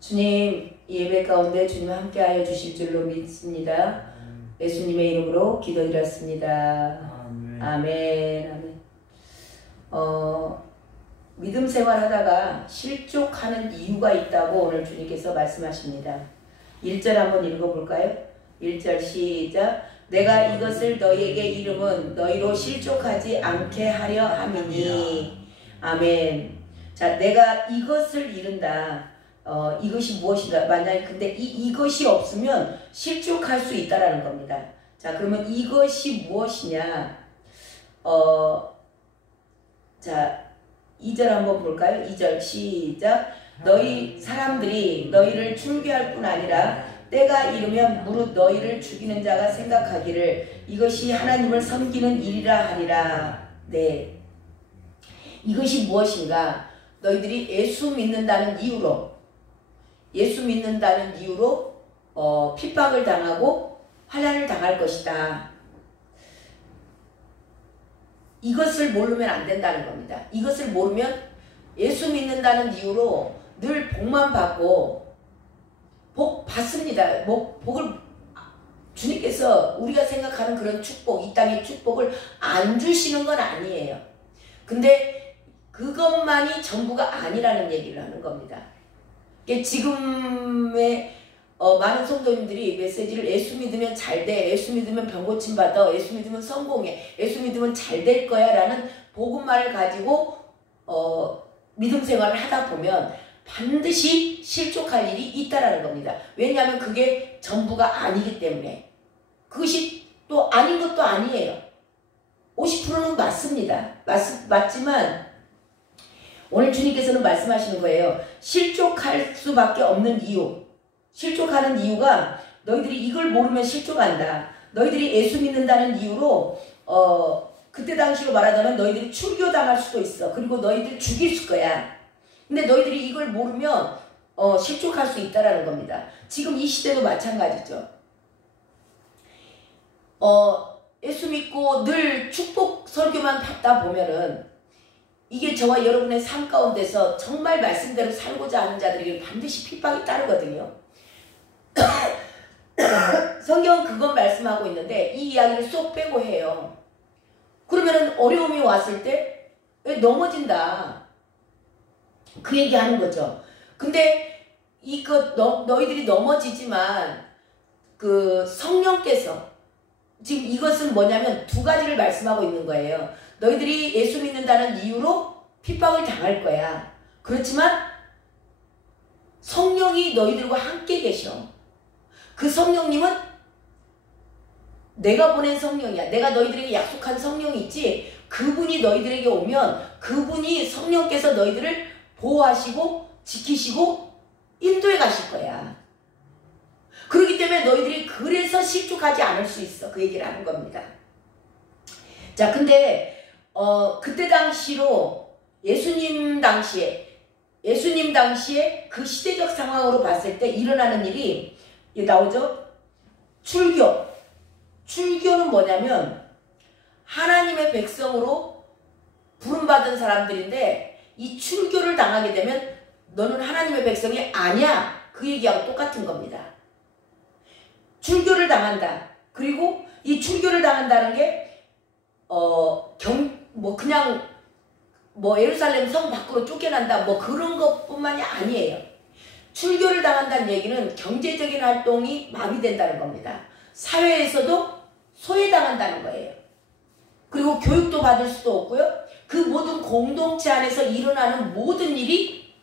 주님, 예배 가운데 주님 함께하여 주실 줄로 믿습니다. 예수님의 이름으로 기도드렸습니다. 아멘. 아멘. 믿음 생활하다가 실족하는 이유가 있다고 오늘 주님께서 말씀하십니다. 1절 한번 읽어볼까요? 1절 시작. 내가 이것을 너희에게 이름은 너희로 실족하지 않게 하려 함이니. 아멘. 자, 내가 이것을 이룬다. 이것이 무엇인가? 만약에 근데 이것이 없으면 실족할 수 있다라는 겁니다. 자, 그러면 이것이 무엇이냐? 자, 2절 한번 볼까요? 2절 시작. 너희 사람들이 너희를 출교할 뿐 아니라 때가 이르면 무릇 너희를 죽이는 자가 생각하기를 이것이 하나님을 섬기는 일이라 하리라. 네. 이것이 무엇인가? 너희들이 예수 믿는다는 이유로 핍박을 당하고 환난을 당할 것이다. 이것을 모르면 안 된다는 겁니다. 이것을 모르면 예수 믿는다는 이유로 늘 복만 받고 복 받습니다. 복을 주님께서 우리가 생각하는 그런 축복, 이 땅의 축복을 안 주시는 건 아니에요. 근데 그것만이 전부가 아니라는 얘기를 하는 겁니다. 지금의 많은 성도님들이 메시지를 예수 믿으면 잘 돼, 예수 믿으면 병 고침 받아, 예수 믿으면 성공해, 예수 믿으면 잘 될 거야 라는 복음만을 가지고 믿음 생활을 하다 보면 반드시 실족할 일이 있다라는 겁니다. 왜냐하면 그게 전부가 아니기 때문에. 그것이 또 아닌 것도 아니에요. 50%는 맞습니다. 맞지만 오늘 주님께서는 말씀하시는 거예요. 실족할 수밖에 없는 이유. 실족하는 이유가 너희들이 이걸 모르면 실족한다. 너희들이 예수 믿는다는 이유로 그때 당시로 말하자면 너희들이 출교당할 수도 있어. 그리고 너희들 죽일 거야. 근데 너희들이 이걸 모르면 실족할 수 있다라는 겁니다. 지금 이 시대도 마찬가지죠. 예수 믿고 늘 축복 설교만 받다 보면은 이게 저와 여러분의 삶 가운데서 정말 말씀대로 살고자 하는 자들에게 반드시 핍박이 따르거든요. 성경은 그건 말씀하고 있는데 이 이야기를 쏙 빼고 해요. 그러면은 어려움이 왔을 때 왜 넘어진다. 그 얘기하는 거죠. 근데 너희들이 넘어지지만 그 성령께서 지금 이것은 뭐냐면 두 가지를 말씀하고 있는 거예요. 너희들이 예수 믿는다는 이유로 핍박을 당할 거야. 그렇지만 성령이 너희들과 함께 계셔. 그 성령님은 내가 보낸 성령이야. 내가 너희들에게 약속한 성령이 있지. 그분이 너희들에게 오면 그분이 성령께서 너희들을 보호하시고 지키시고 인도해 가실 거야. 그렇기 때문에 너희들이 그래서 실족하지 않을 수 있어. 그 얘기를 하는 겁니다. 자, 근데 그때 당시로 예수님 당시에 그 시대적 상황으로 봤을 때 일어나는 일이 나오죠. 출교는 뭐냐면 하나님의 백성으로 부름받은 사람들인데 이 출교를 당하게 되면 너는 하나님의 백성이 아니야. 그 얘기하고 똑같은 겁니다. 출교를 당한다. 그리고 이 출교를 당한다는 게 그냥 예루살렘 성 밖으로 쫓겨난다. 그런 것뿐만이 아니에요. 출교를 당한다는 얘기는 경제적인 활동이 마비된다는 겁니다. 사회에서도 소외당한다는 거예요. 그리고 교육도 받을 수도 없고요. 그 모든 공동체 안에서 일어나는 모든 일이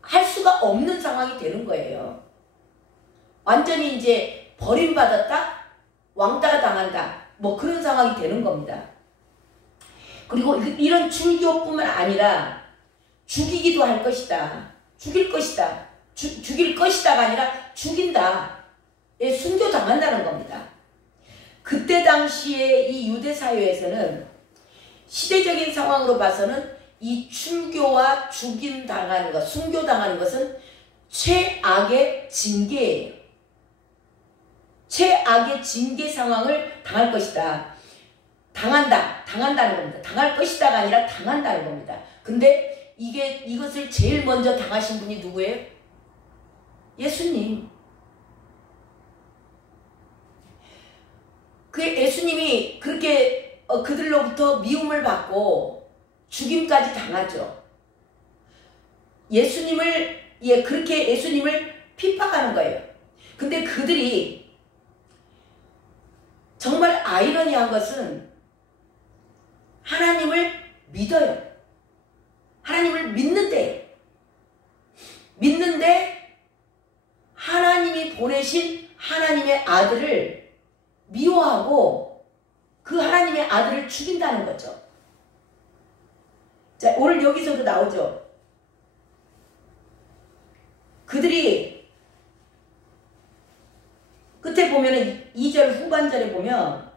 할 수가 없는 상황이 되는 거예요. 완전히 이제 버림받았다, 왕따가 당한다, 그런 상황이 되는 겁니다. 그리고 이런 출교뿐만 아니라 죽이기도 할 것이다. 죽일 것이다. 죽일 것이다가 아니라 죽인다. 순교당한다는 겁니다. 그때 당시에 이 유대 사회에서는 시대적인 상황으로 봐서는 이 출교와 죽임당하는 것, 순교당하는 것은 최악의 징계예요. 최악의 징계 상황을 당할 것이다. 당한다는 겁니다. 당할 것이다가 아니라 당한다는 겁니다. 근데 이것을 제일 먼저 당하신 분이 누구예요? 예수님. 그 예수님이 그렇게 그들로부터 미움을 받고 죽임까지 당하죠. 그렇게 예수님을 핍박하는 거예요. 근데 그들이 정말 아이러니한 것은 하나님을 믿어요. 하나님을 믿는데 하나님이 보내신 하나님의 아들을 미워하고 그 하나님의 아들을 죽인다는 거죠. 자, 오늘 여기서도 나오죠. 그들이 끝에 보면은 2절 후반절에 보면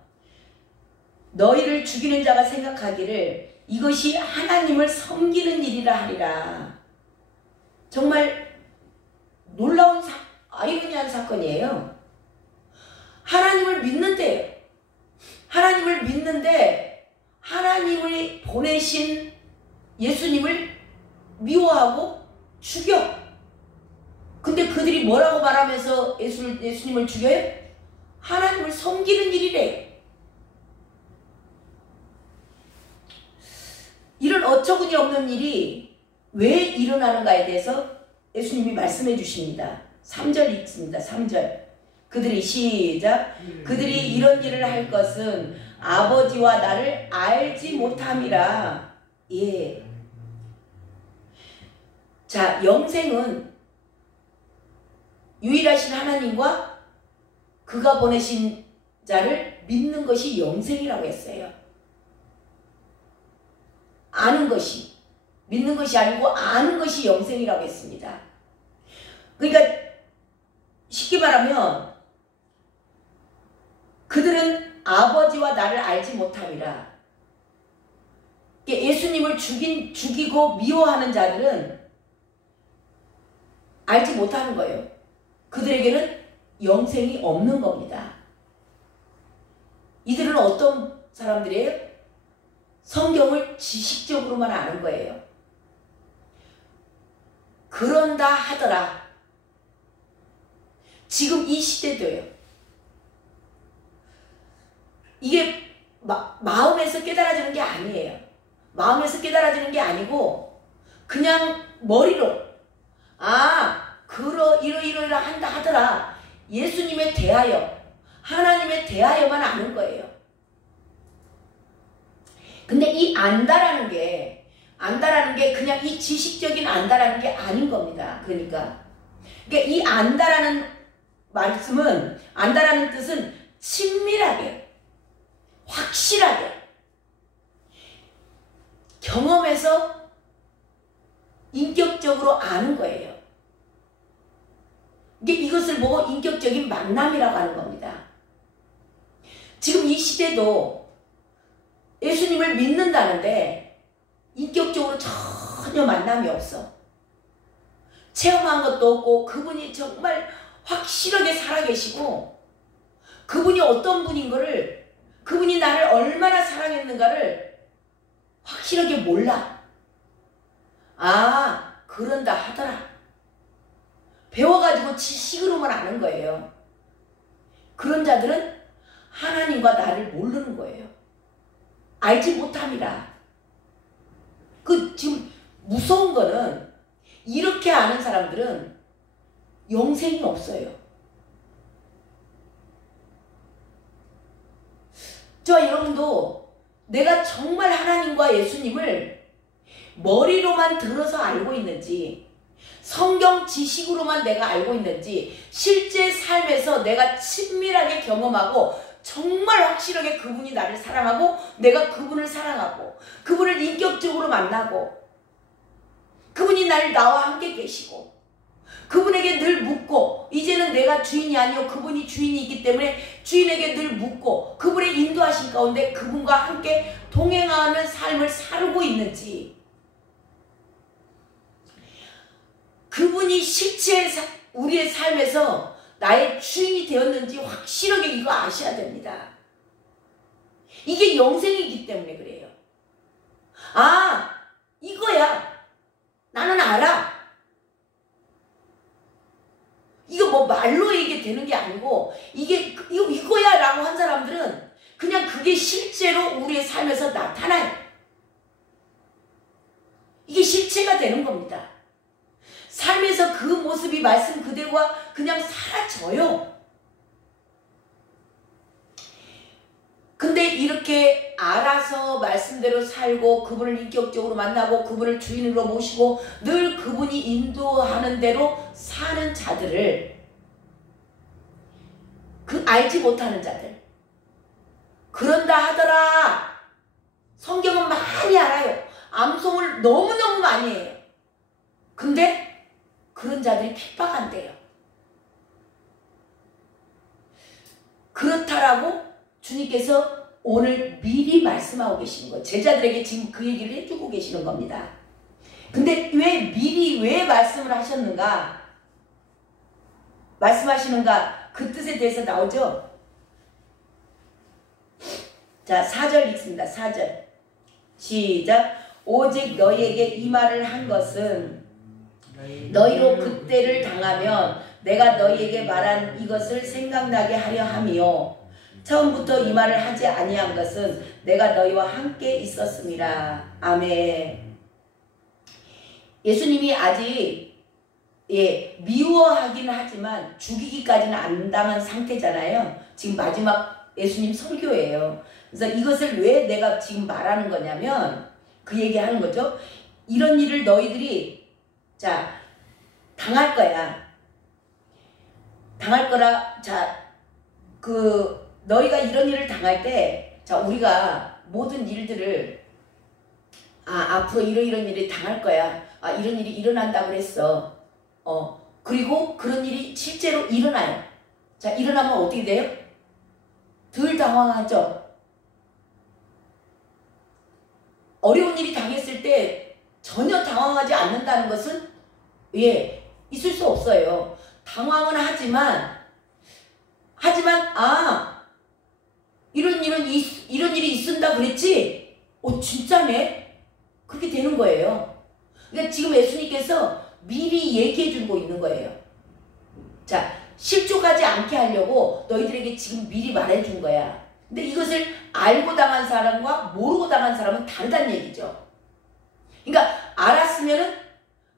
너희를 죽이는 자가 생각하기를 이것이 하나님을 섬기는 일이라 하리라. 정말 놀라운 아이러니한 사건이에요. 하나님을 믿는데 하나님을 보내신 예수님을 미워하고 죽여. 근데 그들이 뭐라고 말하면서 예수님을 죽여요? 하나님을 섬기는 일이래. 이런 어처구니 없는 일이 왜 일어나는가에 대해서 예수님이 말씀해 주십니다. 3절 읽습니다. 3절. 그들이 시작. 그들이 이런 일을 할 것은 아버지와 나를 알지 못함이라. 예. 자, 영생은 유일하신 하나님과 그가 보내신 자를 믿는 것이 영생이라고 했어요. 아는 것이, 믿는 것이 아니고 아는 것이 영생이라고 했습니다. 그러니까 쉽게 말하면 그들은 아버지와 나를 알지 못함이라. 예수님을 죽이고 미워하는 자들은 알지 못하는 거예요. 그들에게는 영생이 없는 겁니다. 이들은 어떤 사람들이에요? 성경을 지식적으로만 아는 거예요. 그런다 하더라. 지금 이 시대도요. 이게 마음에서 깨달아지는 게 아니에요. 마음에서 깨달아지는 게 아니고 그냥 머리로 이러 한다 하더라. 예수님에 대하여, 하나님에 대하여만 아는 거예요. 근데 이 안다라는 게 그냥 이 지식적인 안다라는 게 아닌 겁니다. 그러니까 이 안다라는 말씀은, 안다라는 뜻은 친밀하게, 확실하게 경험해서 인격적으로 아는 거예요. 이것을 보고 인격적인 만남이라고 하는 겁니다. 지금 이 시대도 예수님을 믿는다는데 인격적으로 전혀 만남이 없어. 체험한 것도 없고 그분이 정말 확실하게 살아계시고 그분이 어떤 분인 거를, 그분이 나를 얼마나 사랑했는가를 확실하게 몰라. 그런다 하더라. 배워가지고 지식으로만 아는 거예요. 그런 자들은 하나님과 나를 모르는 거예요. 알지 못함이라. 지금 무서운 거는 이렇게 아는 사람들은 영생이 없어요. 저와 여러분도 내가 정말 하나님과 예수님을 머리로만 들어서 알고 있는지, 성경 지식으로만 내가 알고 있는지, 실제 삶에서 내가 친밀하게 경험하고 정말 확실하게 그분이 나를 사랑하고 내가 그분을 사랑하고 그분을 인격적으로 만나고 그분이 나와 함께 계시고 그분에게 늘 묻고, 이제는 내가 주인이 아니요 그분이 주인이 있기 때문에 주인에게 늘 묻고 그분의 인도하신 가운데 그분과 함께 동행하는 삶을 살고 있는지, 그분이 실제 우리의 삶에서 나의 주인이 되었는지 확실하게 이거 아셔야 됩니다. 이게 영생이기 때문에 그래요. 아, 이거야. 나는 알아. 이거 뭐 말로 얘기 되는 게 아니고 이거야 라고 한 사람들은 그냥 그게 실제로 우리의 삶에서 나타나요. 이게 실체가 되는 겁니다. 삶에서 그 모습이 말씀 그대로가 그냥 사라져요. 근데 이렇게 알아서 말씀대로 살고 그분을 인격적으로 만나고 그분을 주인으로 모시고 늘 그분이 인도하는 대로 사는 자들을, 그 알지 못하는 자들, 그런다 하더라. 성경은 많이 알아요. 암송을 너무너무 많이 해요. 근데 그런 자들이 핍박한대요. 그렇다라고 주님께서 오늘 미리 말씀하고 계시는 거예요. 제자들에게 지금 그 얘기를 해주고 계시는 겁니다. 근데 왜 말씀을 하셨는가? 말씀하시는가? 그 뜻에 대해서 나오죠? 자, 4절 읽습니다. 4절. 시작. 오직 너희에게 이 말을 한 것은 너희로 그때를 당하면 내가 너희에게 말한 이것을 생각나게 하려 함이요. 처음부터 이 말을 하지 아니한 것은 내가 너희와 함께 있었습니다. 아멘. 예수님이 아직 미워하기는 하지만 죽이기까지는 안 당한 상태잖아요. 지금 마지막 예수님 설교예요. 그래서 이것을 왜 내가 지금 말하는 거냐면 그 얘기하는 거죠. 이런 일을 너희들이 당할 거야. 당할 거라. 너희가 이런 일을 당할 때, 우리가 모든 일들을, 앞으로 이런 일이 당할 거야. 이런 일이 일어난다고 그랬어. 그리고 그런 일이 실제로 일어나요. 일어나면 어떻게 돼요? 덜 당황하죠? 어려운 일이 당했을 때 전혀 당황하지 않는다는 것은, 있을 수 없어요. 당황은 하지만, 이런 일이 있은다 그랬지? 진짜네? 그렇게 되는 거예요. 그러니까 지금 예수님께서 미리 얘기해 주고 있는 거예요. 실족하지 않게 하려고 너희들에게 지금 미리 말해 준 거야. 근데 이것을 알고 당한 사람과 모르고 당한 사람은 다르다는 얘기죠. 그러니까 알았으면은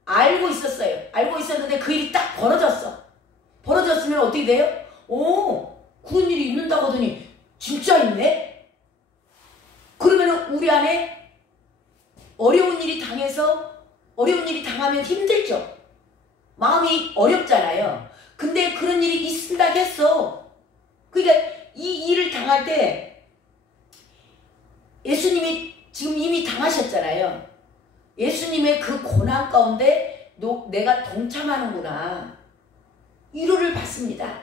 알고 있었어요. 알고 있었는데 그 일이 딱 벌어졌어. 벌어졌으면 어떻게 돼요? 그런 일이 있는다고 하더니 진짜 있네? 그러면 우리 안에 어려운 일이 당하면 힘들죠. 마음이 어렵잖아요. 근데 그런 일이 있는다 했어. 그러니까 이 일을 당할 때 예수님이 지금 이미 당하셨잖아요. 예수님의 그 고난 가운데 내가 동참하는구나. 위로를 받습니다.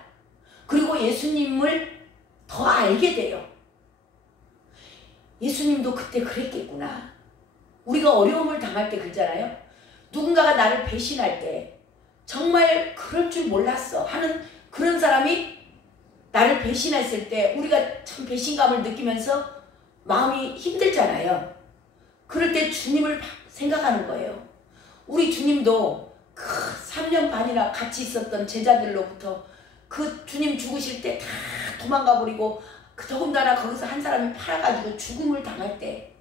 그리고 예수님을 더 알게 돼요. 예수님도 그때 그랬겠구나. 우리가 어려움을 당할 때 그러잖아요. 누군가가 나를 배신할 때 정말 그럴 줄 몰랐어 하는 그런 사람이 나를 배신했을 때 우리가 참 배신감을 느끼면서 마음이 힘들잖아요. 그럴 때 주님을 생각하는 거예요. 우리 주님도 그 3년 반이나 같이 있었던 제자들로부터 그 주님 죽으실 때 다 도망가 버리고 더군다나 거기서 한 사람이 팔아가지고 죽음을 당할 때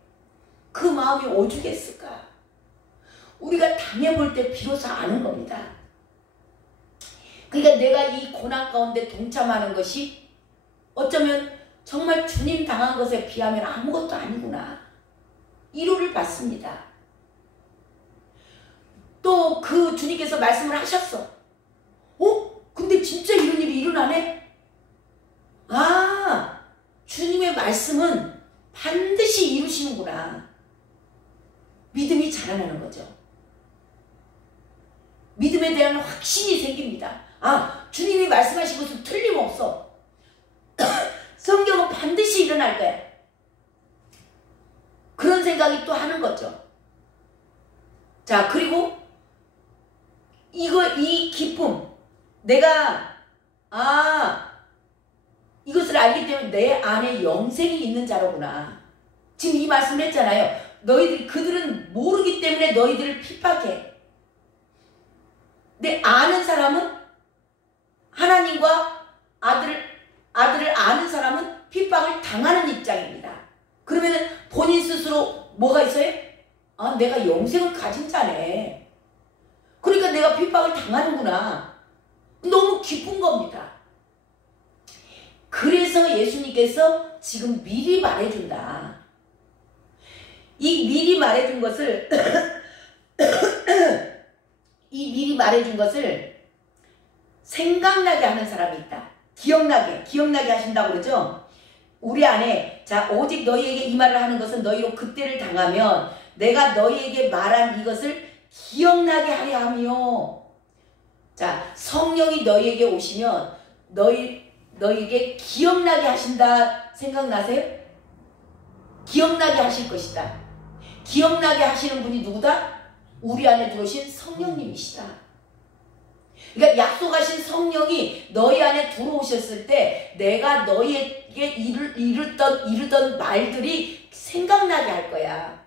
그 마음이 오죽했을까. 우리가 당해볼 때 비로소 아는 겁니다. 그러니까 내가 이 고난 가운데 동참하는 것이 어쩌면 정말 주님 당한 것에 비하면 아무것도 아니구나. 위로를 받습니다. 또 그 주님께서 말씀을 하셨어. 근데 진짜 이런 일이 일어나네? 주님의 말씀은 반드시 이루시는구나. 믿음이 자라나는 거죠. 믿음에 대한 확신이 생깁니다. 주님이 말씀하신 것은 틀림없어. 성경은 반드시 일어날 거야. 그런 생각이 또 하는 거죠. 그리고 이 기쁨, 내가 아, 이것을 알기 때문에 내 안에 영생이 있는 자로구나. 지금 이 말씀을 했잖아요. 그들은 모르기 때문에 너희들을 핍박해. 근데 아는 사람은, 하나님과 아들을 아는 사람은 핍박을 당하는 입장입니다. 그러면은 본인 스스로 뭐가 있어요? 아, 내가 영생을 가진 자네. 그러니까 내가 핍박을 당하는구나. 너무 기쁜 겁니다. 그래서 예수님께서 지금 미리 말해준다. 이 미리 말해준 것을 이 미리 말해준 것을 생각나게 하는 사람이 있다. 기억나게 하신다고 그러죠? 우리 안에, 자, 오직 너희에게 이 말을 하는 것은 너희로 그때를 당하면 내가 너희에게 말한 이것을 기억나게 하려 하며. 자, 성령이 너희에게 오시면 너희에게 기억나게 하신다. 생각나세요? 기억나게 하실 것이다. 기억나게 하시는 분이 누구다? 우리 안에 들어오신 성령님이시다. 그러니까 약속하신 성령이 너희 안에 들어오셨을 때 내가 너희에게 이르던 말들이 생각나게 할 거야.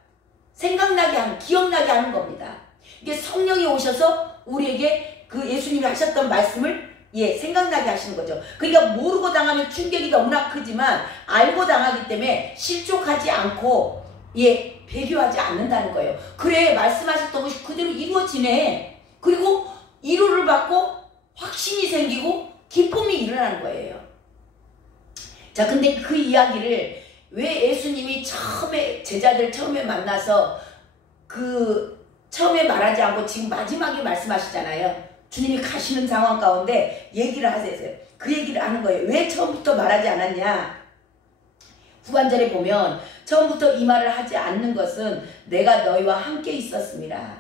기억나게 하는 겁니다. 이게 성령이 오셔서 우리에게 그 예수님이 하셨던 말씀을 생각나게 하시는 거죠. 그러니까 모르고 당하면 충격이 너무나 크지만 알고 당하기 때문에 실족하지 않고 배교하지 않는다는 거예요. 그래, 말씀하셨던 것이 그대로 이루어지네. 그리고 위로를 받고 확신이 생기고 기쁨이 일어나는 거예요. 자, 근데 그 이야기를 왜 예수님이 제자들 처음에 만나서 처음에 말하지 않고 지금 마지막에 말씀하시잖아요. 주님이 가시는 상황 가운데 얘기를 하세요. 그 얘기를 하는 거예요. 왜 처음부터 말하지 않았냐? 후반절에 보면 처음부터 이 말을 하지 않는 것은 내가 너희와 함께 있었습니다.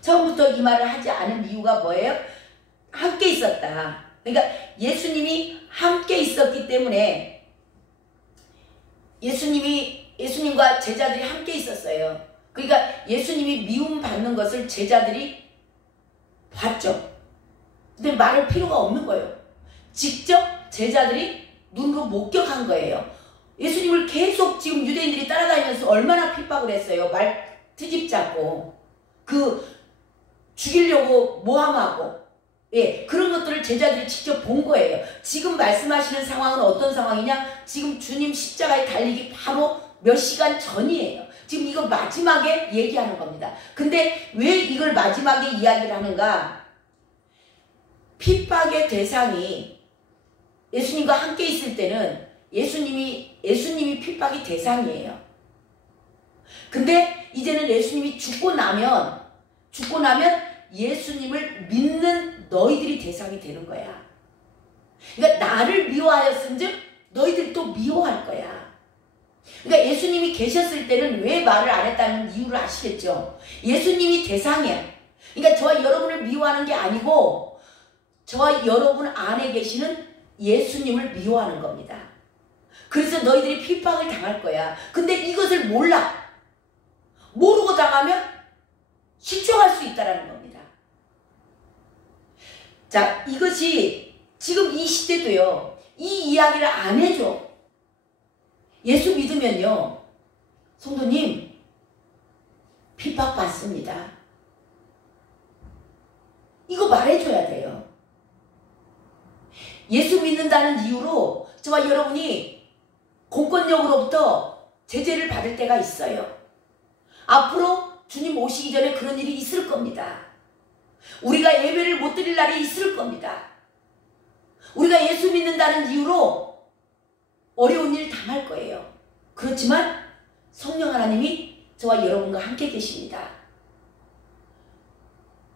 처음부터 이 말을 하지 않은 이유가 뭐예요? 함께 있었다. 그러니까 예수님이 함께 있었기 때문에 예수님과 제자들이 함께 있었어요. 그러니까 예수님이 미움 받는 것을 제자들이 봤죠. 근데 말할 필요가 없는 거예요. 직접 제자들이 눈으로 목격한 거예요. 예수님을 계속 지금 유대인들이 따라다니면서 얼마나 핍박을 했어요. 말 트집 잡고 죽이려고 모함하고 그런 것들을 제자들이 직접 본 거예요. 지금 말씀하시는 상황은 어떤 상황이냐? 지금 주님 십자가에 달리기 바로 몇 시간 전이에요. 지금 이거 마지막에 얘기하는 겁니다. 근데 왜 이걸 마지막에 이야기를 하는가? 핍박의 대상이 예수님과 함께 있을 때는 예수님이 핍박의 대상이에요. 근데 이제는 예수님이 죽고 나면 예수님을 믿는 너희들이 대상이 되는 거야. 그러니까 나를 미워하였은즉 너희들이 또 미워할 거야. 그러니까 예수님이 계셨을 때는 왜 말을 안 했다는 이유를 아시겠죠? 예수님이 대상이야. 그러니까 저와 여러분을 미워하는 게 아니고 저와 여러분 안에 계시는 예수님을 미워하는 겁니다. 그래서 너희들이 핍박을 당할 거야. 근데 이것을 몰라. 모르고 당하면 실족할 수 있다는 겁니다. 자, 이것이 지금 이 시대도요. 이 이야기를 안 해줘. 예수 믿으면요. 성도님 핍박받습니다. 이거 말해줘야 돼요. 예수 믿는다는 이유로 저와 여러분이 공권력으로부터 제재를 받을 때가 있어요. 앞으로 주님 오시기 전에 그런 일이 있을 겁니다. 우리가 예배를 못 드릴 날이 있을 겁니다. 우리가 예수 믿는다는 이유로 어려운 일 당할 거예요. 그렇지만 성령 하나님이 저와 여러분과 함께 계십니다.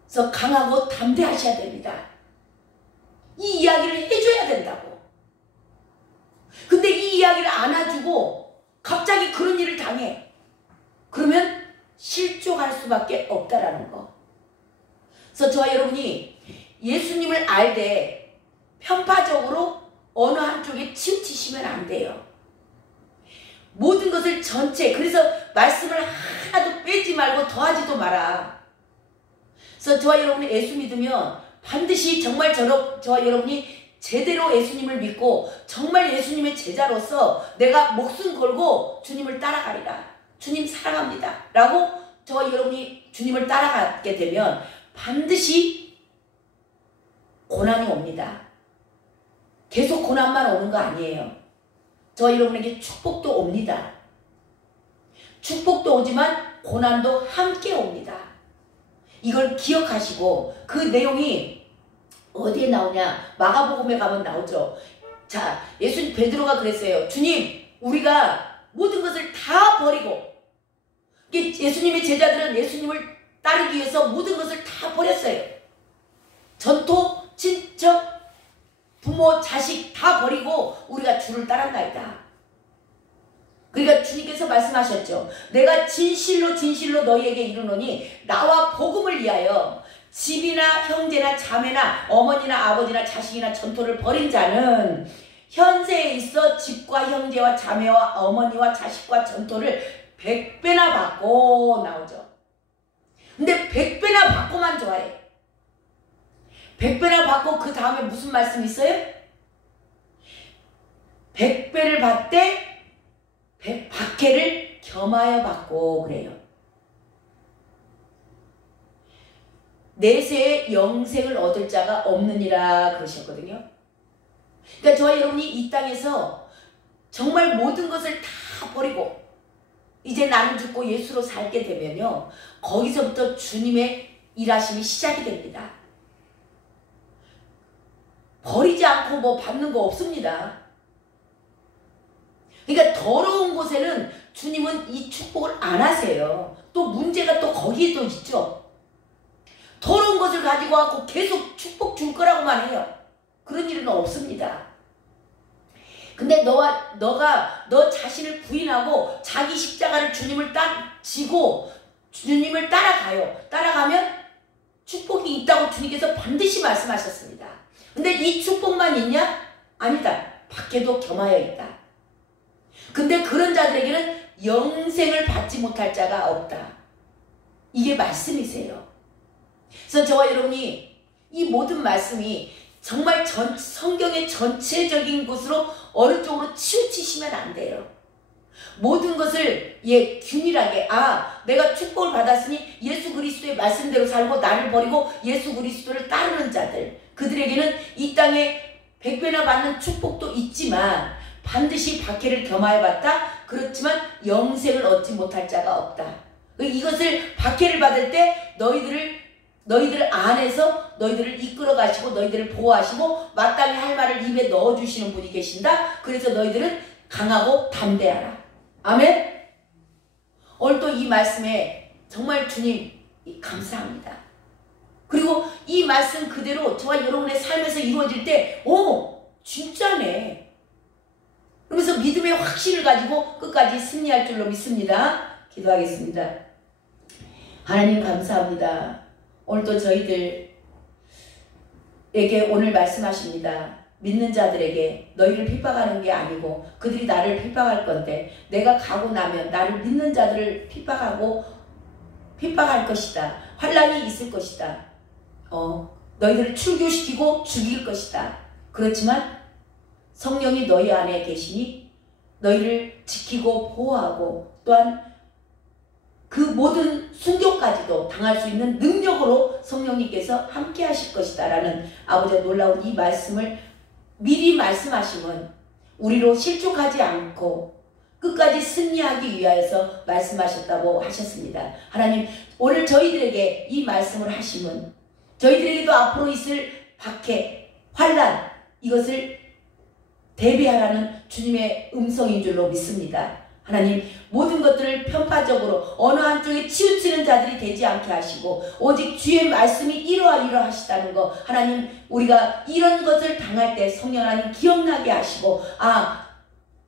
그래서 강하고 담대하셔야 됩니다. 이 이야기를 해줘야 된다고. 근데 이 이야기를 안 해주고 갑자기 그런 일을 당해. 그러면 실족할 수밖에 없다라는 거. 그래서 저와 여러분이 예수님을 알되 편파적으로 어느 한쪽에 치우치시면 안 돼요. 모든 것을 전체, 그래서 말씀을 하나도 빼지 말고 더하지도 마라. 그래서 저와 여러분이 예수 믿으면 반드시 정말 저와 여러분이 제대로 예수님을 믿고 정말 예수님의 제자로서 내가 목숨 걸고 주님을 따라가리라. 주님 사랑합니다. 라고 저와 여러분이 주님을 따라가게 되면 반드시 고난이 옵니다. 계속 고난만 오는 거 아니에요. 저와 여러분에게 축복도 옵니다. 축복도 오지만 고난도 함께 옵니다. 이걸 기억하시고 그 내용이 어디에 나오냐? 마가복음에 가면 나오죠. 자, 예수님 베드로가 그랬어요. 주님, 우리가 모든 것을 다 버리고, 예수님의 제자들은 예수님을 따르기 위해서 모든 것을 다 버렸어요. 전토, 친척, 부모, 자식 다 버리고 우리가 주를 따랐나이다. 그러니까 주님께서 말씀하셨죠. 내가 진실로 진실로 너희에게 이르노니 나와 복음을 위하여 집이나 형제나 자매나 어머니나 아버지나 자식이나 전토를 벌인 자는 현세에 있어 집과 형제와 자매와 어머니와 자식과 전토를 100배나 받고 나오죠. 근데 100배나 받고만 좋아해. 100배나 받고 그 다음에 무슨 말씀이 있어요? 100배를 받되 100박해를 겸하여 받고 그래요. 내세에 영생을 얻을 자가 없느니라 그러셨거든요. 그러니까 저와 여러분이 이 땅에서 정말 모든 것을 다 버리고 이제 나는 죽고 예수로 살게 되면요, 거기서부터 주님의 일하심이 시작이 됩니다. 버리지 않고 뭐 받는 거 없습니다. 그러니까 더러운 곳에는 주님은 이 축복을 안 하세요. 또 문제가 또 거기에 또 있죠. 더러운 것을 가지고 와서 계속 축복 줄 거라고만 해요. 그런 일은 없습니다. 근데 너가 너 자신을 부인하고 자기 십자가를 주님을 지고 주님을 따라가요. 따라가면 축복이 있다고 주님께서 반드시 말씀하셨습니다. 근데 이 축복만 있냐? 아니다. 밖에도 겸하여 있다. 근데 그런 자들에게는 영생을 받지 못할 자가 없다. 이게 말씀이세요. 그래서 저와 여러분이 이 모든 말씀이 정말 성경의 전체적인 것으로 어느 쪽으로 치우치시면 안 돼요. 모든 것을 균일하게 내가 축복을 받았으니 예수 그리스도의 말씀대로 살고 나를 버리고 예수 그리스도를 따르는 자들, 그들에게는 이 땅에 100배나 받는 축복도 있지만 반드시 박해를 겸하여 받다. 그렇지만 영생을 얻지 못할 자가 없다. 이것을 박해를 받을 때 너희들 안에서 너희들을 이끌어 가시고 너희들을 보호하시고 마땅히 할 말을 입에 넣어주시는 분이 계신다. 그래서 너희들은 강하고 담대하라. 아멘. 오늘 또 이 말씀에 정말 주님 감사합니다. 그리고 이 말씀 그대로 저와 여러분의 삶에서 이루어질 때 진짜네. 그러면서 믿음의 확신을 가지고 끝까지 승리할 줄로 믿습니다. 기도하겠습니다. 하나님 감사합니다. 오늘도 저희들에게 오늘 말씀하십니다. 믿는 자들에게 너희를 핍박하는 게 아니고 그들이 나를 핍박할 건데 내가 가고 나면 나를 믿는 자들을 핍박할 것이다. 환난이 있을 것이다. 너희들을 출교시키고 죽일 것이다. 그렇지만 성령이 너희 안에 계시니 너희를 지키고 보호하고 또한 그 모든 순교까지도 당할 수 있는 능력으로 성령님께서 함께 하실 것이다 라는 아버지의 놀라운 이 말씀을 미리 말씀하심은 우리로 실족하지 않고 끝까지 승리하기 위하여서 말씀하셨다고 하셨습니다. 하나님, 오늘 저희들에게 이 말씀을 하심은 저희들에게도 앞으로 있을 박해, 환난 이것을 대비하라는 주님의 음성인 줄로 믿습니다. 하나님, 모든 것들을 편파적으로 어느 한쪽에 치우치는 자들이 되지 않게 하시고 오직 주의 말씀이 이러하시다는 거, 하나님, 우리가 이런 것을 당할 때 성령 하나님 기억나게 하시고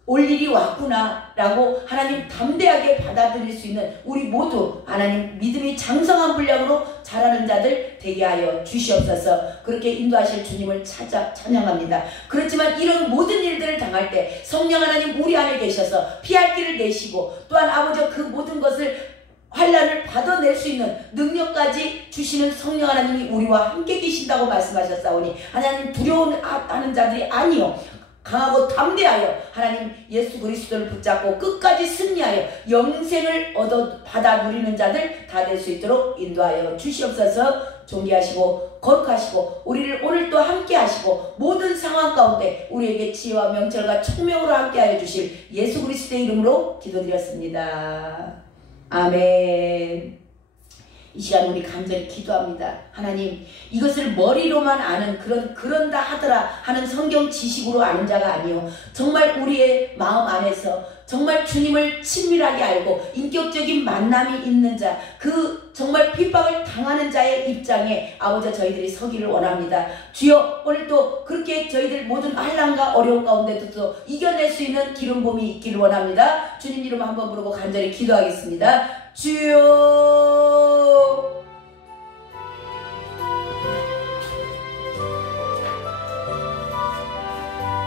올 일이 왔구나 라고 하나님 담대하게 받아들일 수 있는 우리 모두 하나님 믿음이 장성한 분량으로 자라는 자들 되게 하여 주시옵소서. 그렇게 인도하실 주님을 찬양합니다. 그렇지만 이런 모든 일들을 당할 때 성령 하나님 우리 안에 계셔서 피할 길을 내시고 또한 아버지 그 모든 것을 환난을 받아낼 수 있는 능력까지 주시는 성령 하나님이 우리와 함께 계신다고 말씀하셨사오니 하나님 두려워하는 자들이 아니요 강하고 담대하여 하나님 예수 그리스도를 붙잡고 끝까지 승리하여 영생을 받아 누리는 자들 다 될 수 있도록 인도하여 주시옵소서. 존귀하시고 거룩하시고 우리를 오늘 또 함께 하시고 모든 상황 가운데 우리에게 지혜와 명철과 총명으로 함께하여 주실 예수 그리스도의 이름으로 기도드렸습니다. 아멘. 이 시간 우리 간절히 기도합니다. 하나님, 이것을 머리로만 아는 그런다 하더라 하는 성경 지식으로 아는 자가 아니요 정말 우리의 마음 안에서 정말 주님을 친밀하게 알고 인격적인 만남이 있는 자, 그 정말 핍박을 당하는 자의 입장에 아버지 저희들이 서기를 원합니다. 주여, 오늘도 그렇게 저희들 모든 환난과 어려움 가운데도 이겨낼 수 있는 기름 부음이 있기를 원합니다. 주님 이름 한번 부르고 간절히 기도하겠습니다. 주여.